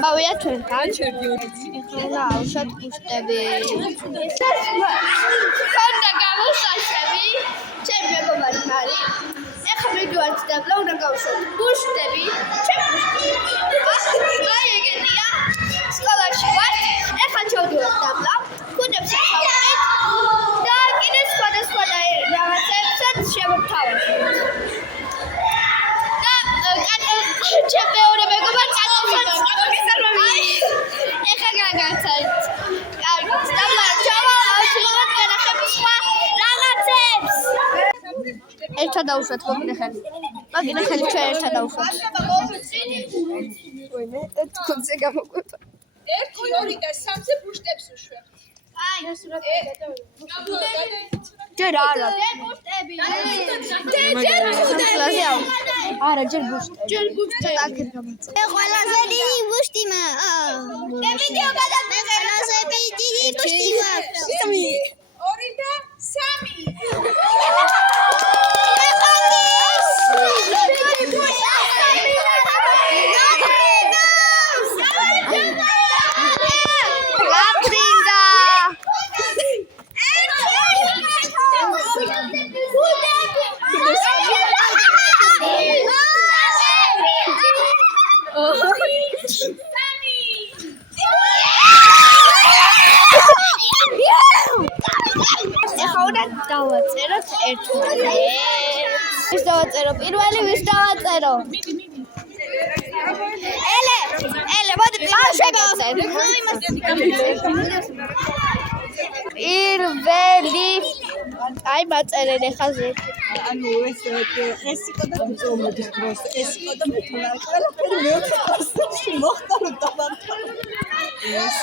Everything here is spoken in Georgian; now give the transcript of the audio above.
ამბავია ჩვენთან. ეხლა ავშოთ გუშტები. ხანდა გამოსაშები. ჩემი მეგობარი არის. ეხლა მივიდივართ დაბლა, უნდა გავშოთ გუშტები. აი ეგეთია. სკოლაში ვარ. ეხლა ჩავდივართ დაბლა. ქუდებს ახავთ და კიდე სხვადასხვა რაღაცებსაც შევთავაზოთ. ჩემ მეორე მეგობარს ეხლა გაგაცეთ. დაბლა ჩავალ, ავშოთ განახებ სხვა რაღაცებს. ერთად დავუშვათ მოკინახელი. მოკინახელი ჩვენ ერთად დავუშვათ. ვინმე, ერთ კუნძზე გამოგვიყვება. 1, 2 და 3-ზე ბუშტებს უშვებ. აი, ეს რა ჯერ არა. ჯერ ბუშტები. არა, ჯერ ბუშტები. ჯერ ბუშტები. აქეთ გამოიწე. მე ყველაზე დიდი ბუშტი მაქვს. მე ვიდეო გადავიდე. ყველაზე დიდი ბუშტი მაქვს. 2 და 3. დავაწეროთ ერთმანეთს. ვის დავაწერო? პირველი ვის დავაწერო? ელე, მოდი ბავშვები ავწერთ. პირველი აი მაწერენ ეხაზე. ანუ ეს იყო და მოდის დროს. ეს იყო და მეტყვი ყველაფერი მეოთხე კლასში მოხდა რომ დავამთავრე. ეს